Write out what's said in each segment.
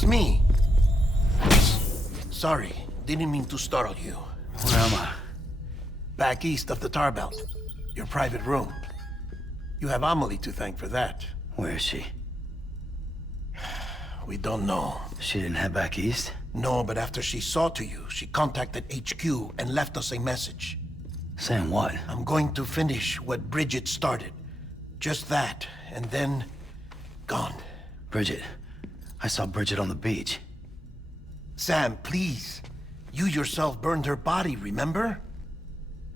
It's me. Sorry, didn't mean to startle you. Where am I? Back east of the tar belt. Your private room. You have Amelie to thank for that. Where is she? We don't know. She didn't head back east? No, but after she saw to you, she contacted HQ and left us a message. Saying what? I'm going to finish what Bridget started. Just that, and then... gone. Bridget. I saw Bridget on the beach. Sam, please. You yourself burned her body, remember?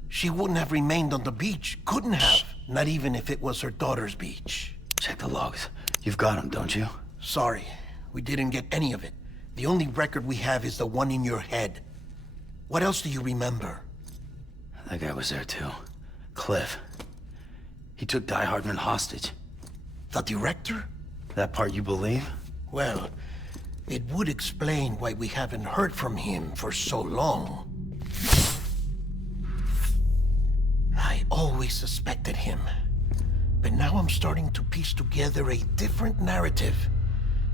She wouldn't have remained on the beach. Couldn't have. Not even if it was her daughter's beach. Check the logs. You've got them, don't you? Sorry, we didn't get any of it. The only record we have is the one in your head. What else do you remember? That guy was there too. Cliff. He took DIE HARDMAN hostage. The director? That part you believe? Well, it would explain why we haven't heard from him for so long. I always suspected him. But now I'm starting to piece together a different narrative.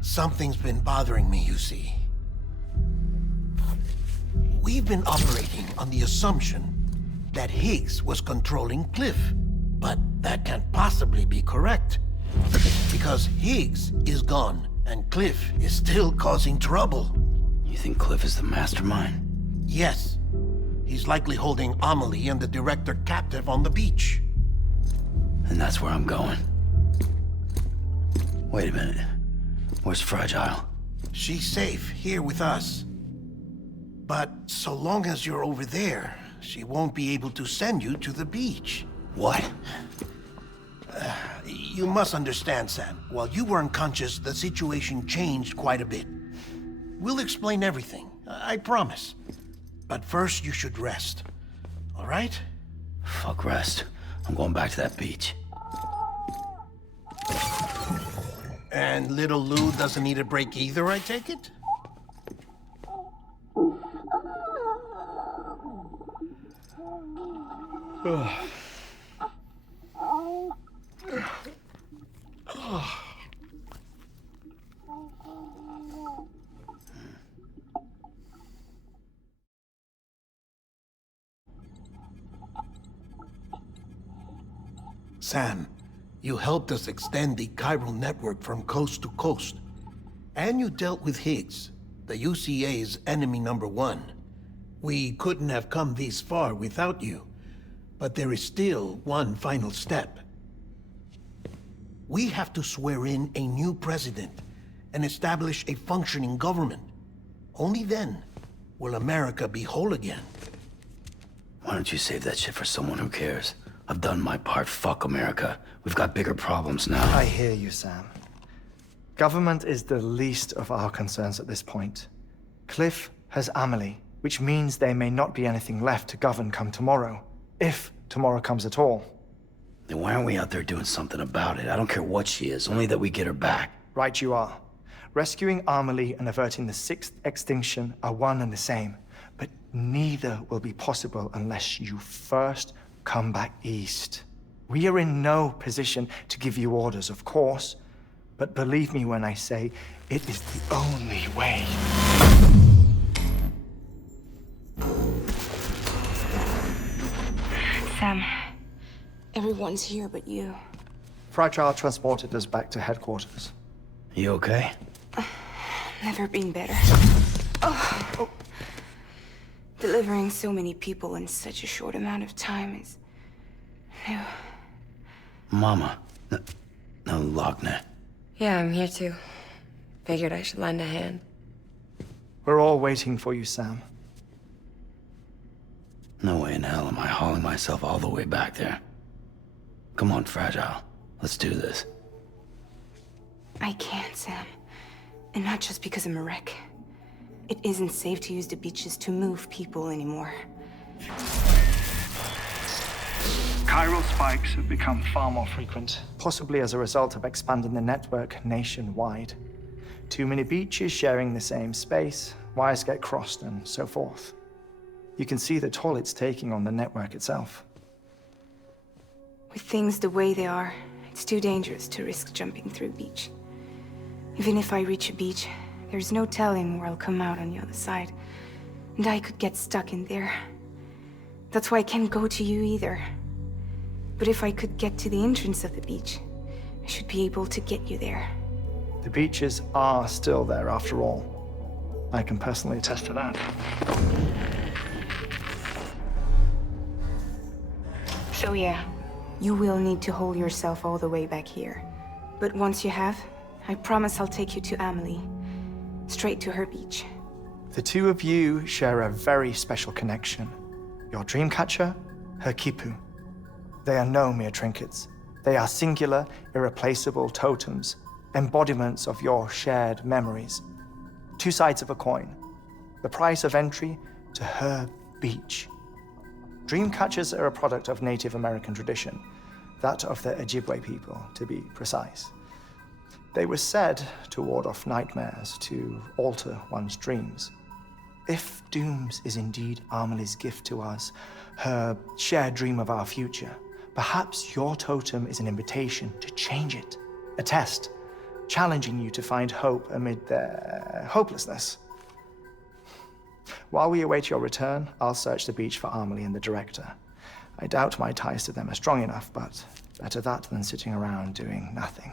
Something's been bothering me, you see. We've been operating on the assumption that Higgs was controlling Cliff. But that can't possibly be correct. Because Higgs is gone, and Cliff is still causing trouble. You think Cliff is the mastermind? Yes. He's likely holding Amelie and the director captive on the beach. And that's where I'm going. Wait a minute. Where's Fragile? She's safe here with us. But so long as you're over there, she won't be able to send you to the beach. What? You must understand, Sam. While you were unconscious, the situation changed quite a bit. We'll explain everything, I promise. But first, you should rest. All right? Fuck rest. I'm going back to that beach. And little Lou doesn't need a break either, I take it? Sam, you helped us extend the chiral network from coast to coast. And you dealt with Higgs, the UCA's enemy #1. We couldn't have come this far without you. But there is still one final step. We have to swear in a new president and establish a functioning government. Only then will America be whole again. Why don't you save that shit for someone who cares? I've done my part. Fuck America. We've got bigger problems now. I hear you, Sam. Government is the least of our concerns at this point. Cliff has Amelie, which means there may not be anything left to govern come tomorrow. If tomorrow comes at all. Then why aren't we out there doing something about it? I don't care what she is, only that we get her back. Right you are. Rescuing Amelie and averting the 6th extinction are one and the same. But neither will be possible unless you first come back east. We are in no position to give you orders, of course. But believe me when I say, it is the only way. Sam, everyone's here but you. Fragile transported us back to headquarters. You okay? Never been better. Oh. Delivering so many people in such a short amount of time is new. Mama. No, Lochner. Yeah, I'm here too. Figured I should lend a hand. We're all waiting for you, Sam. No way in hell am I hauling myself all the way back there. Come on, Fragile. Let's do this. I can't, Sam. And not just because I'm a wreck. It isn't safe to use the beaches to move people anymore. Chiral spikes have become far more frequent, possibly as a result of expanding the network nationwide. Too many beaches sharing the same space, wires get crossed, and so forth. You can see the toll it's taking on the network itself. With things the way they are, it's too dangerous to risk jumping through a beach. Even if I reach a beach, There's no telling where I'll come out on the other side. And I could get stuck in there. That's why I can't go to you either. But if I could get to the entrance of the beach, I should be able to get you there. The beaches are still there after all. I can personally attest to that. So yeah, you will need to hold yourself all the way back here. But once you have, I promise I'll take you to Amelie. Straight to her beach. The two of you share a very special connection. Your dreamcatcher, her quipu. They are no mere trinkets. They are singular, irreplaceable totems, embodiments of your shared memories. Two sides of a coin. The price of entry to her beach. Dreamcatchers are a product of Native American tradition, that of the Ojibwe people, to be precise. They were said to ward off nightmares, to alter one's dreams. If Dooms is indeed Amelie's gift to us, her shared dream of our future, perhaps your totem is an invitation to change it, a test, challenging you to find hope amid their hopelessness. While we await your return, I'll search the beach for Amelie and the director. I doubt my ties to them are strong enough, but better that than sitting around doing nothing.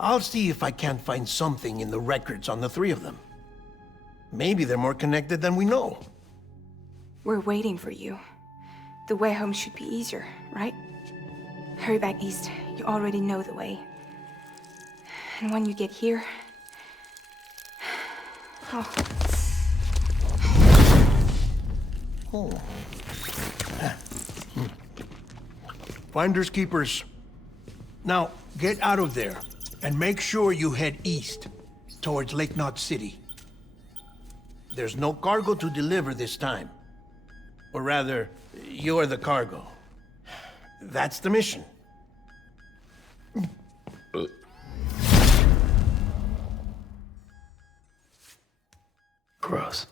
I'll see if I can't find something in the records on the three of them. Maybe they're more connected than we know. We're waiting for you. The way home should be easier, right? Hurry back east. You already know the way. And when you get here... Oh. Finders keepers. Now, get out of there, and make sure you head east, towards Lake Knot City. There's no cargo to deliver this time. Or rather, you're the cargo. That's the mission. Gross.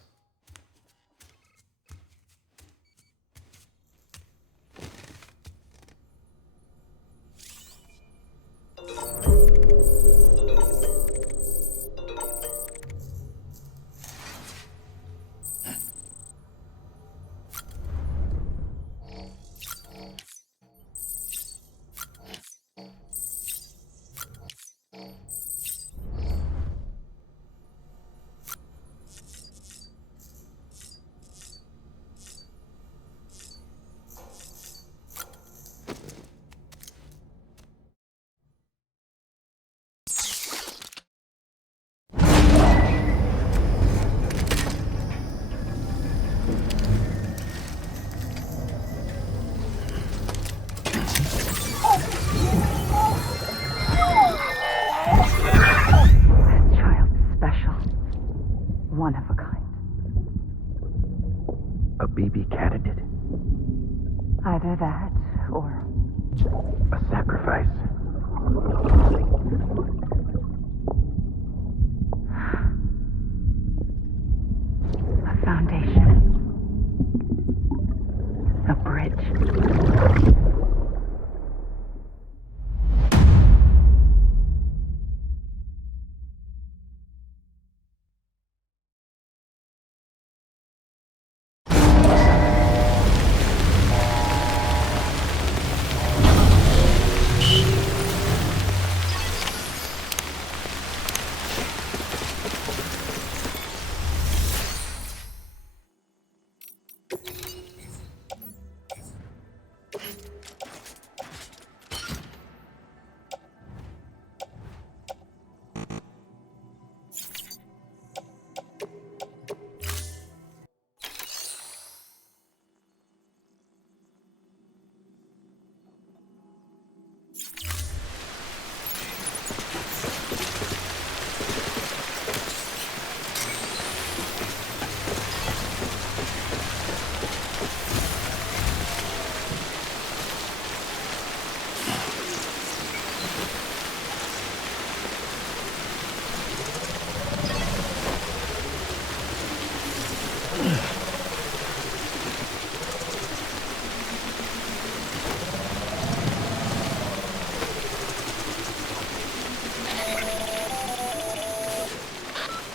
One of a kind. A baby candidate? Either that, or... A sacrifice? A foundation. A bridge.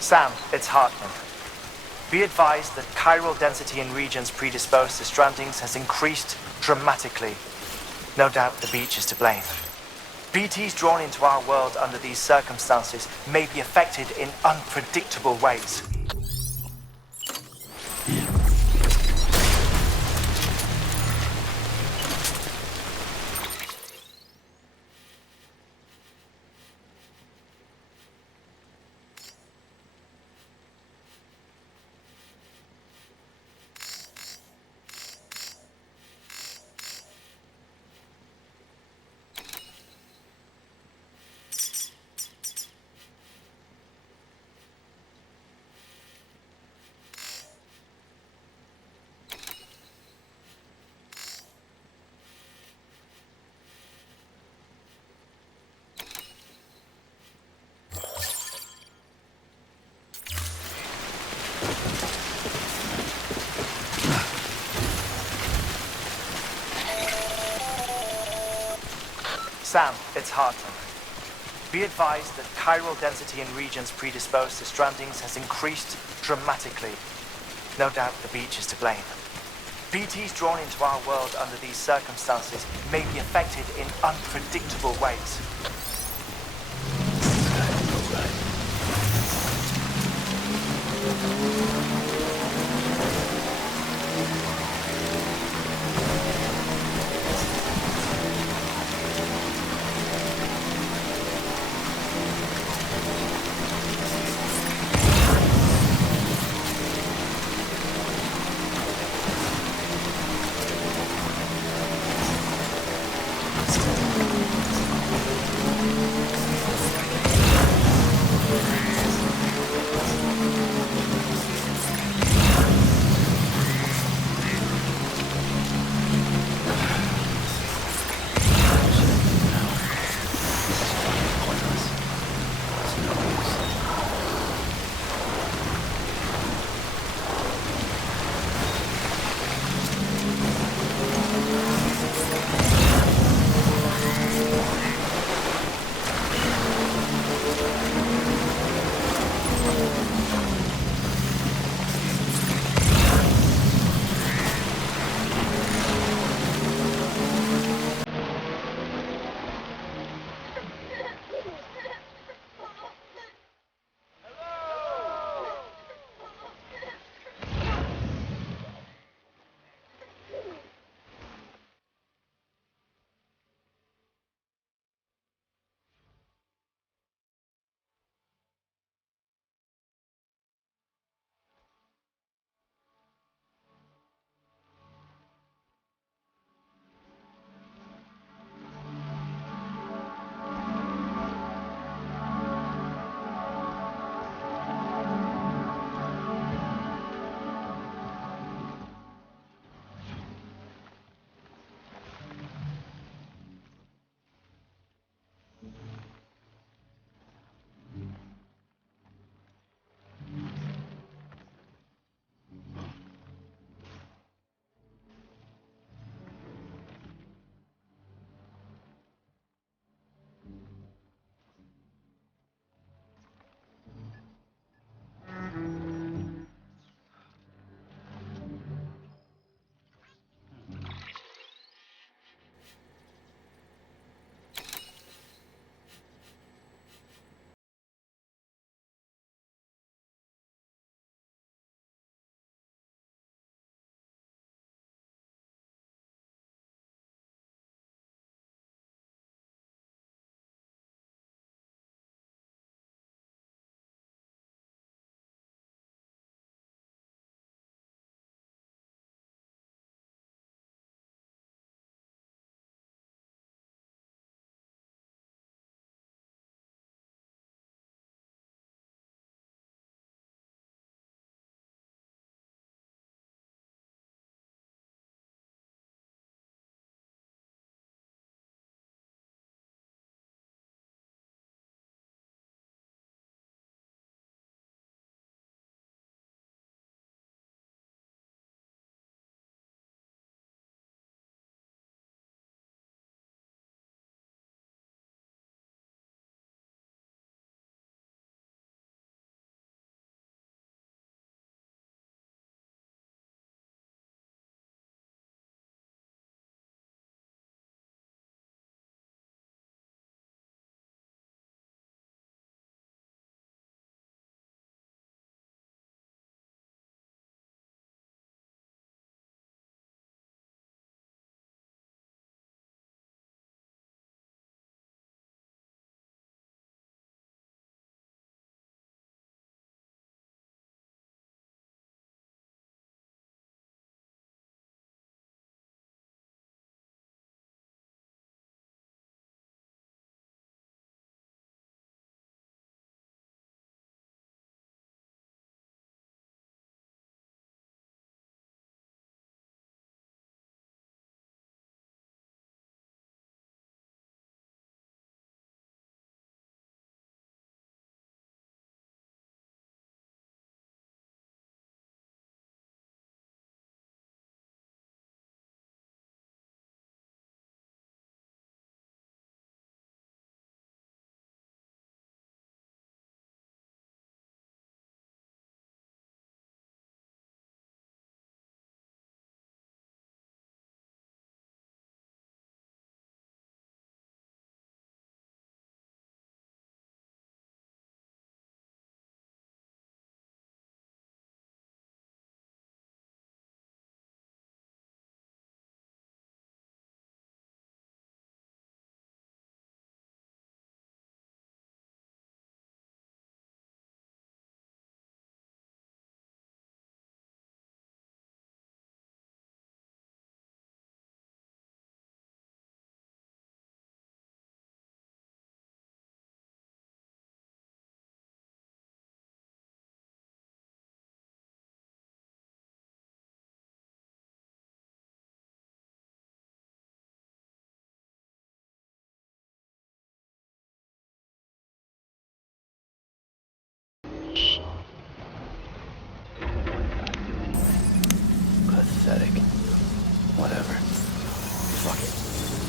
Sam, it's Hartman. Be advised that chiral density in regions predisposed to strandings has increased dramatically. No doubt the beach is to blame. BTs drawn into our world under these circumstances may be affected in unpredictable ways. Sam, it's Hartman. Be advised that chiral density in regions predisposed to strandings has increased dramatically. No doubt the beach is to blame. BTs drawn into our world under these circumstances may be affected in unpredictable ways.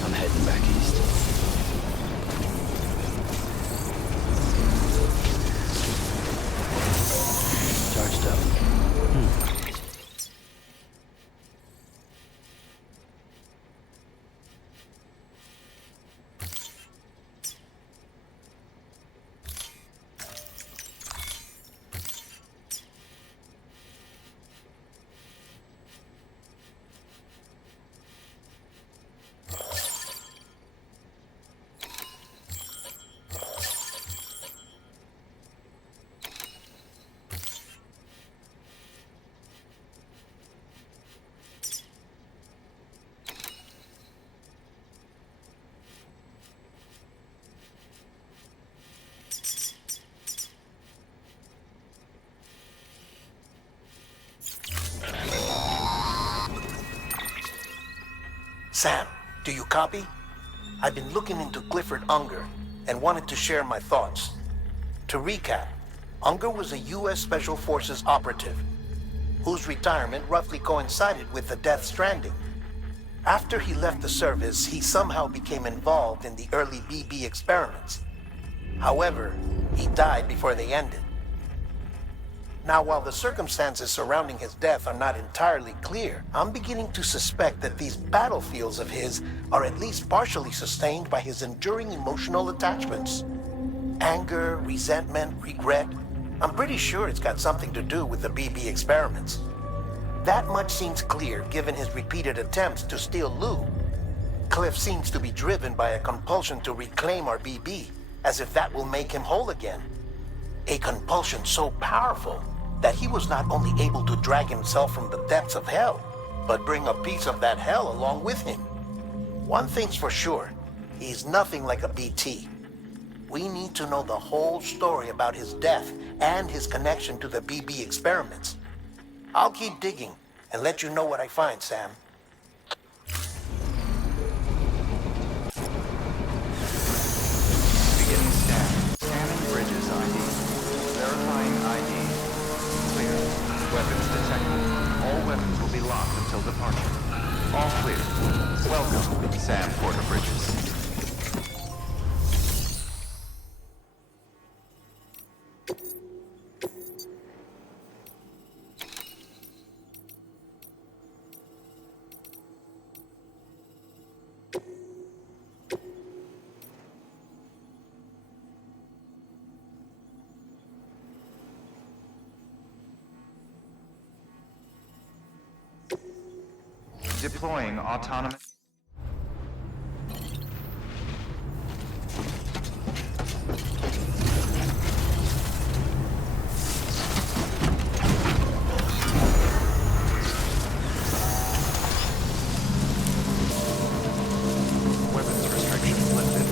I'm heading back east. Charged up. Sam, do you copy? I've been looking into Clifford Unger and wanted to share my thoughts. To recap, Unger was a U.S. Special Forces operative whose retirement roughly coincided with the Death Stranding. After he left the service, he somehow became involved in the early BB experiments. However, he died before they ended. Now, while the circumstances surrounding his death are not entirely clear, I'm beginning to suspect that these battlefields of his are at least partially sustained by his enduring emotional attachments. Anger, resentment, regret. I'm pretty sure it's got something to do with the BB experiments. That much seems clear given his repeated attempts to steal Lou. Cliff seems to be driven by a compulsion to reclaim our BB, as if that will make him whole again. A compulsion so powerful that he was not only able to drag himself from the depths of hell, but bring a piece of that hell along with him. One thing's for sure, he's nothing like a BT. We need to know the whole story about his death and his connection to the BB experiments. I'll keep digging and let you know what I find, Sam. Beginning scan. Scanning bridges ID. Verifying ID. Clear. Weapons detected. All weapons will be locked until departure. All clear. Welcome, Sam Porter Bridges. Deploying autonomous... Weapons restrictions lifted.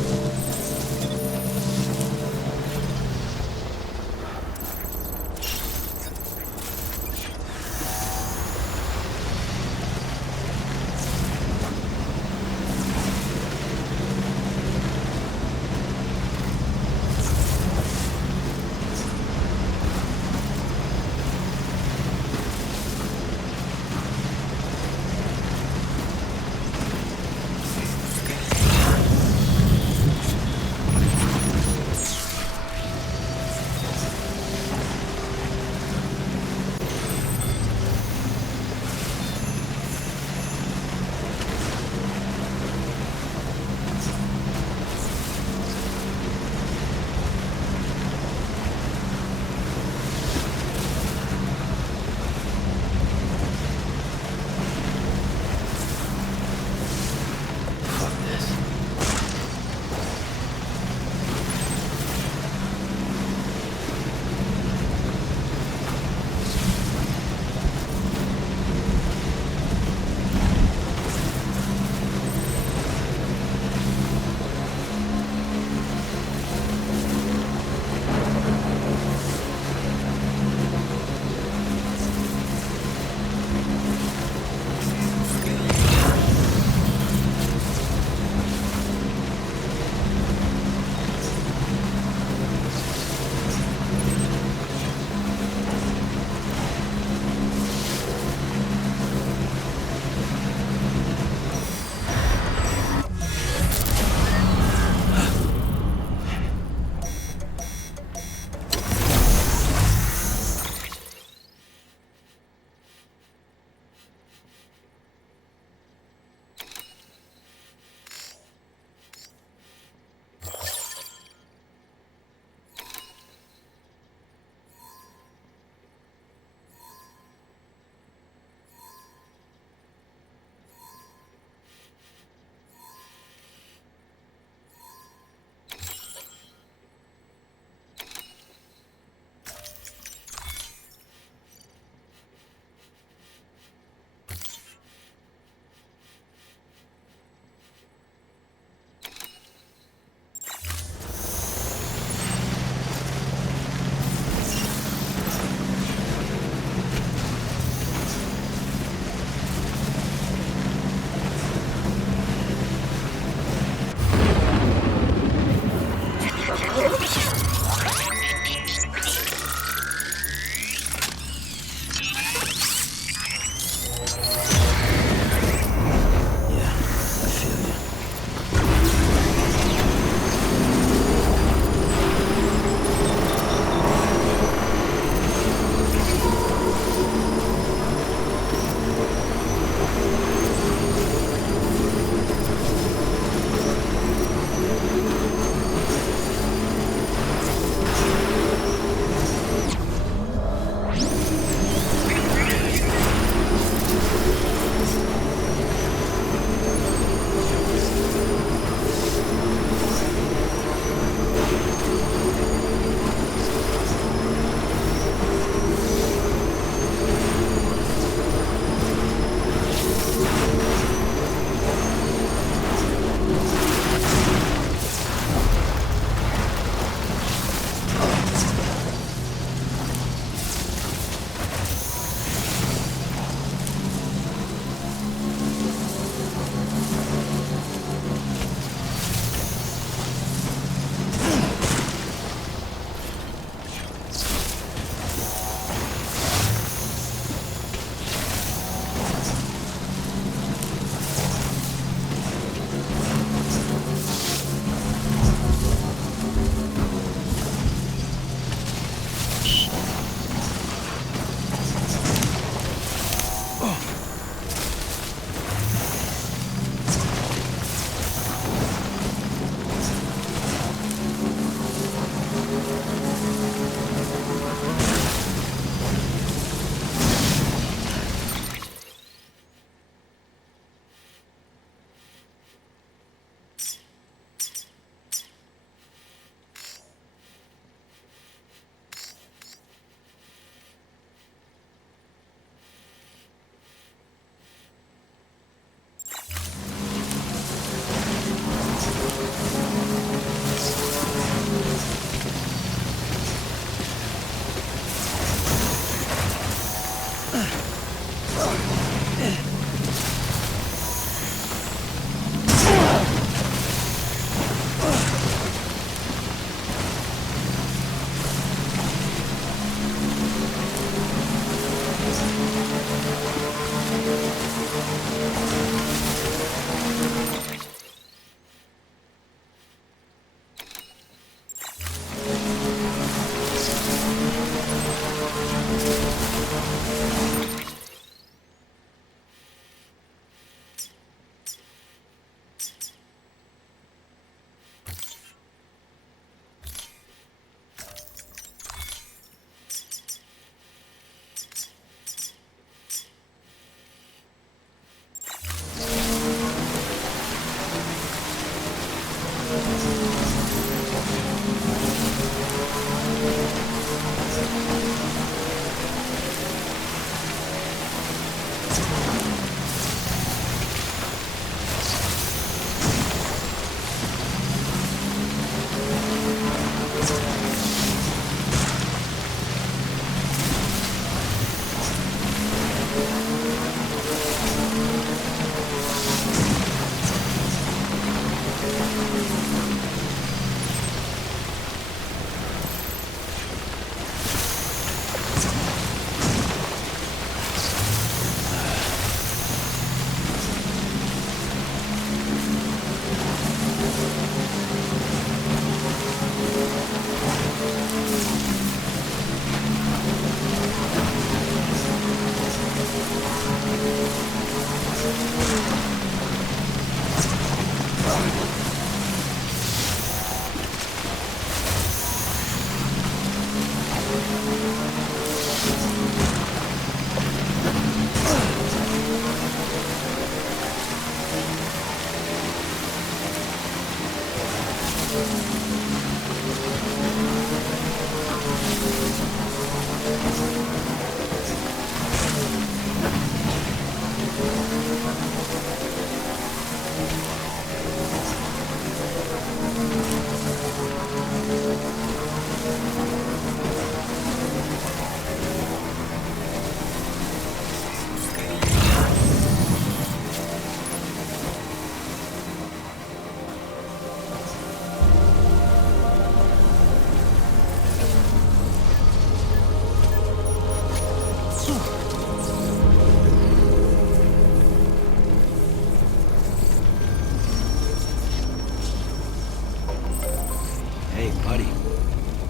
Hey, buddy.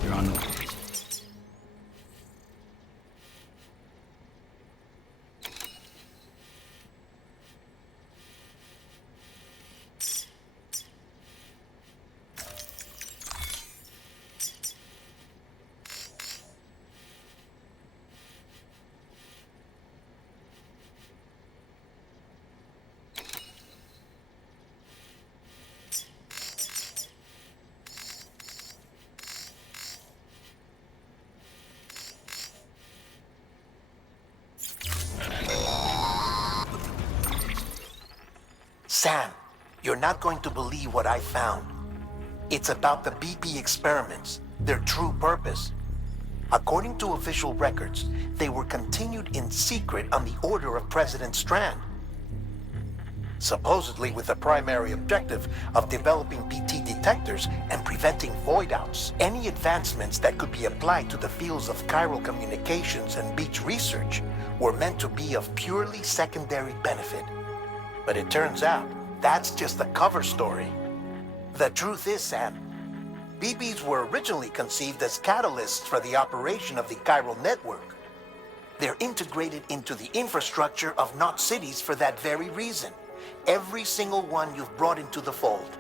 You're on the... Sam, you're not going to believe what I found. It's about the BP experiments, their true purpose. According to official records, they were continued in secret on the order of President Strand. Supposedly with the primary objective of developing BT detectors and preventing void-outs. Any advancements that could be applied to the fields of chiral communications and beach research were meant to be of purely secondary benefit. But it turns out, that's just the cover story. The truth is, Sam, BBs were originally conceived as catalysts for the operation of the chiral network. They're integrated into the infrastructure of not cities for that very reason. Every single one you've brought into the fold.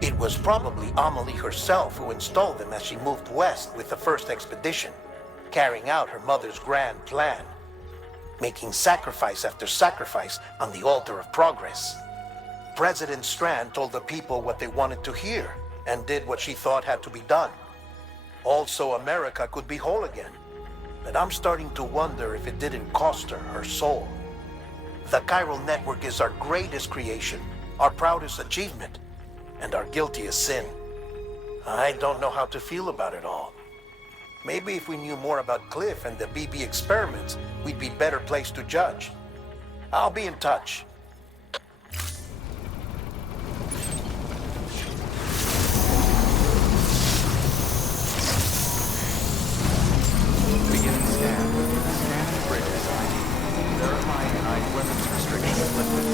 It was probably Amelie herself who installed them as she moved west with the first expedition, carrying out her mother's grand plan. Making sacrifice after sacrifice on the altar of progress. President Strand told the people what they wanted to hear, and did what she thought had to be done. Also, America could be whole again. But I'm starting to wonder if it didn't cost her her soul. The chiral network is our greatest creation, our proudest achievement, and our guiltiest sin. I don't know how to feel about it all. Maybe if we knew more about Cliff and the BB experiments, we'd be better placed to judge. I'll be in touch. Beginning scan. Scanning bridges ID. Verifying ID weapons restrictions lifted.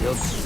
Still.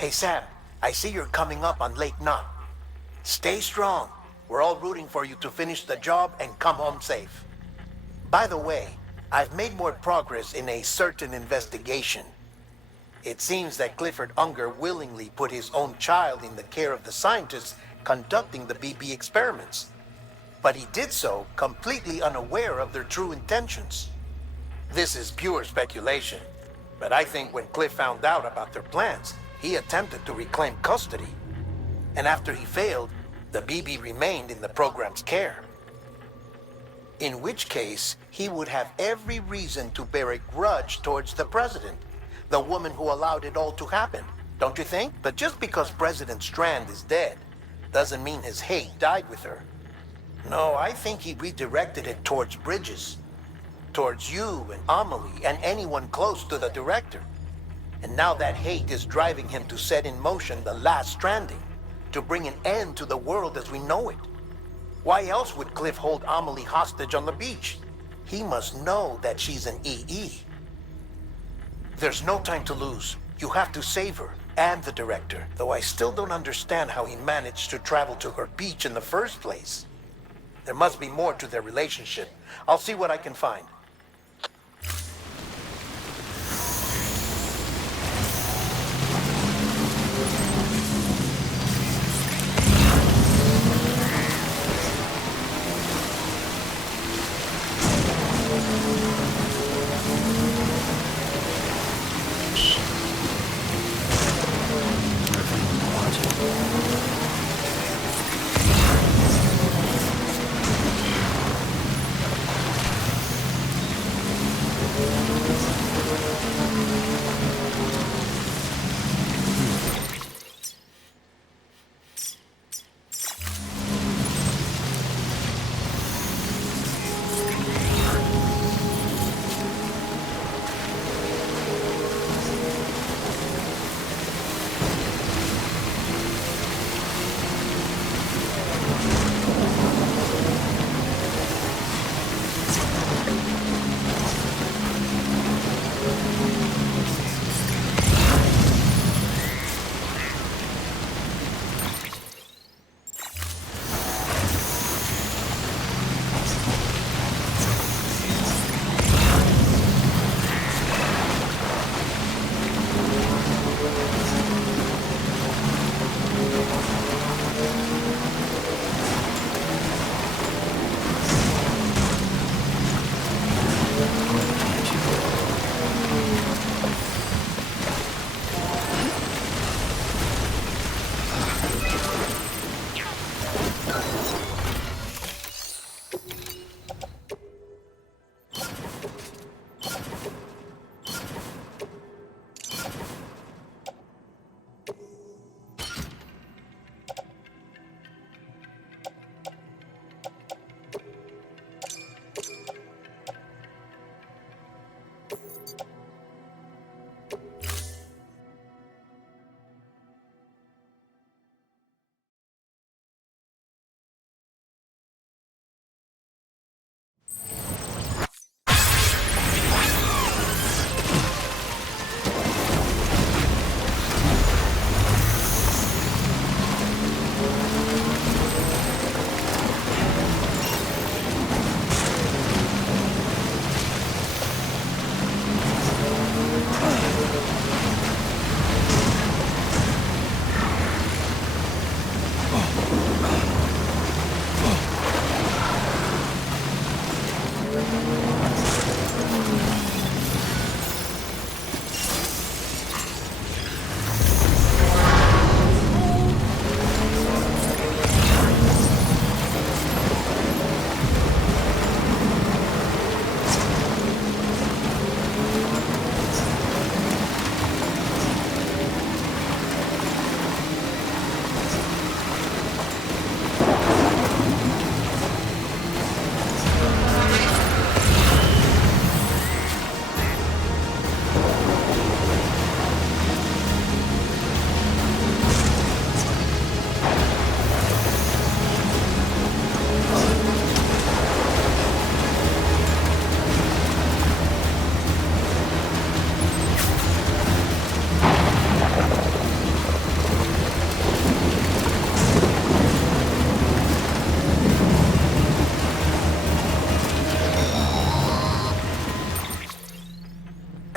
Hey, Sam, I see you're coming up on Lake Knot. Stay strong. We're all rooting for you to finish the job and come home safe. By the way, I've made more progress in a certain investigation. It seems that Clifford Unger willingly put his own child in the care of the scientists conducting the BB experiments. But he did so completely unaware of their true intentions. This is pure speculation, but I think when Cliff found out about their plans, he attempted to reclaim custody. And after he failed, the BB remained in the program's care. In which case, he would have every reason to bear a grudge towards the president, the woman who allowed it all to happen, don't you think? But just because President Strand is dead, doesn't mean his hate died with her. No, I think he redirected it towards Bridges, towards you and Amelie and anyone close to the director. And now that hate is driving him to set in motion the last stranding, to bring an end to the world as we know it. Why else would Cliff hold Amelie hostage on the beach? He must know that she's an EE. There's no time to lose. You have to save her and the director, though I still don't understand how he managed to travel to her beach in the first place. There must be more to their relationship. I'll see what I can find.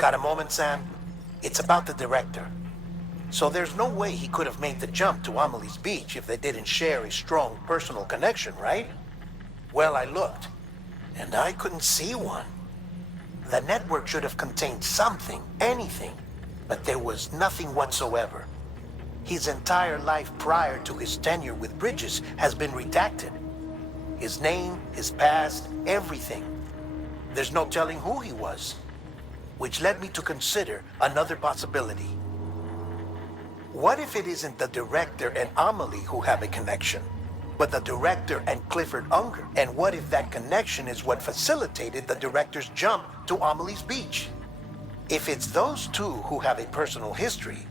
Got a moment, Sam? It's about the director. So there's no way he could have made the jump to Amelie's beach if they didn't share a strong personal connection, right? Well, I looked, and I couldn't see one. The network should have contained something, anything, but there was nothing whatsoever. His entire life prior to his tenure with Bridges has been redacted. His name, his past, everything. There's no telling who he was. Which led me to consider another possibility. What if it isn't the director and Amelie who have a connection, but the director and Clifford Unger? And what if that connection is what facilitated the director's jump to Amelie's beach? If it's those two who have a personal history,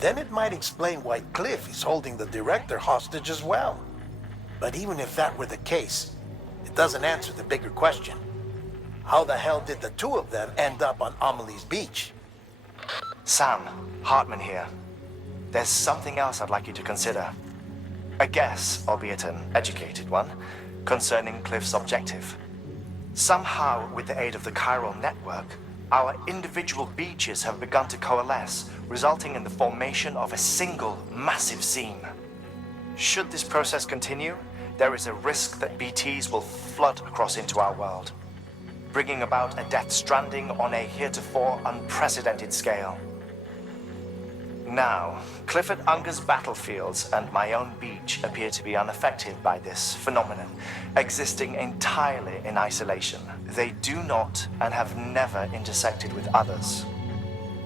then it might explain why Cliff is holding the director hostage as well. But even if that were the case, it doesn't answer the bigger question. How the hell did the two of them end up on Amelie's beach? Sam, Hartman here. There's something else I'd like you to consider. A guess, albeit an educated one, concerning Cliff's objective. Somehow, with the aid of the chiral network, our individual beaches have begun to coalesce, resulting in the formation of a single massive seam. Should this process continue, there is a risk that BTs will flood across into our world, bringing about a death stranding on a heretofore unprecedented scale. Now, Clifford Unger's battlefields and my own beach appear to be unaffected by this phenomenon, existing entirely in isolation. They do not and have never intersected with others.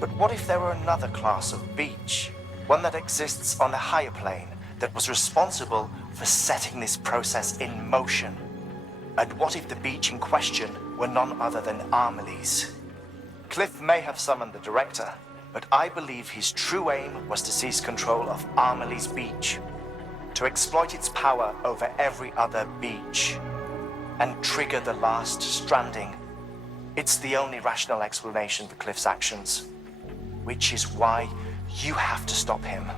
But what if there were another class of beach, one that exists on a higher plane, that was responsible for setting this process in motion? And what if the beach in question were none other than Amelie's? Cliff may have summoned the director, but I believe his true aim was to seize control of Amelie's beach, to exploit its power over every other beach, and trigger the last stranding. It's the only rational explanation for Cliff's actions, which is why you have to stop him.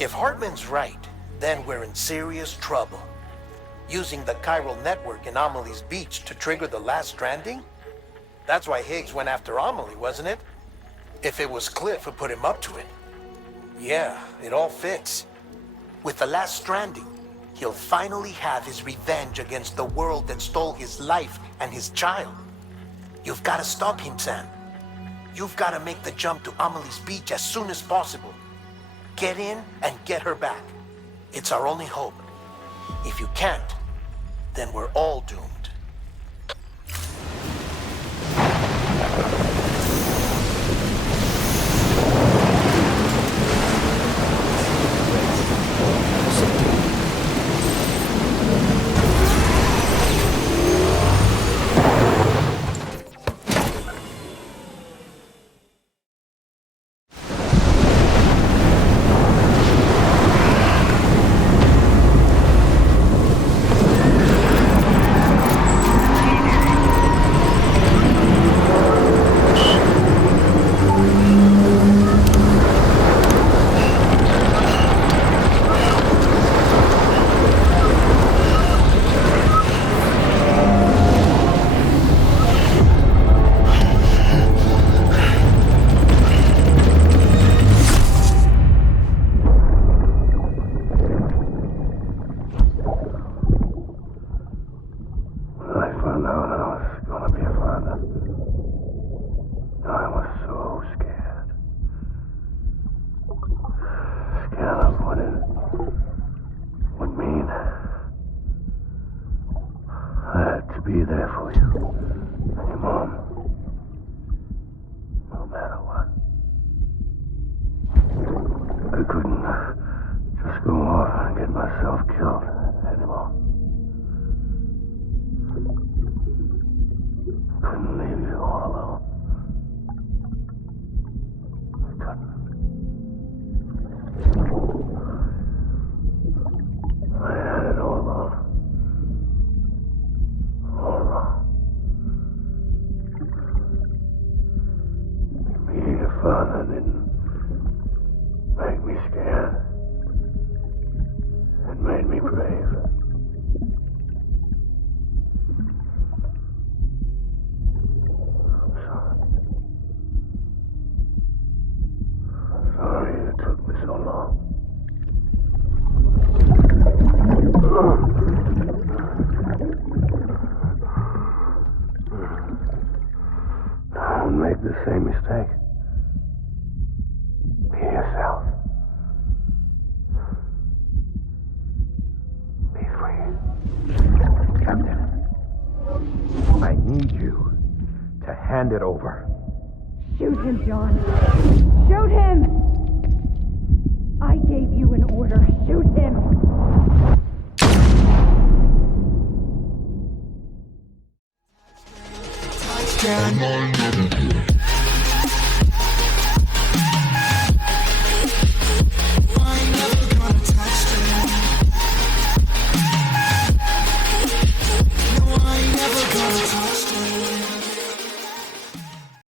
If Hartman's right, then we're in serious trouble. Using the chiral network in Amelie's beach to trigger the last stranding? That's why Higgs went after Amelie, wasn't it? If it was Cliff who put him up to it. Yeah, it all fits. With the last stranding, he'll finally have his revenge against the world that stole his life and his child. You've got to stop him, Sam. You've got to make the jump to Amelie's beach as soon as possible. Get in and get her back. It's our only hope. If you can't, then we're all doomed. Be there for you. And your mom. No matter what. I couldn't just go off and get myself killed anymore. Couldn't leave you all alone. I couldn't. I had it all wrong. Father didn't make me scared. It made me brave. I'm sorry. need you to hand it over. Shoot him, John. Shoot him! I gave you an order. Shoot him! Touchdown.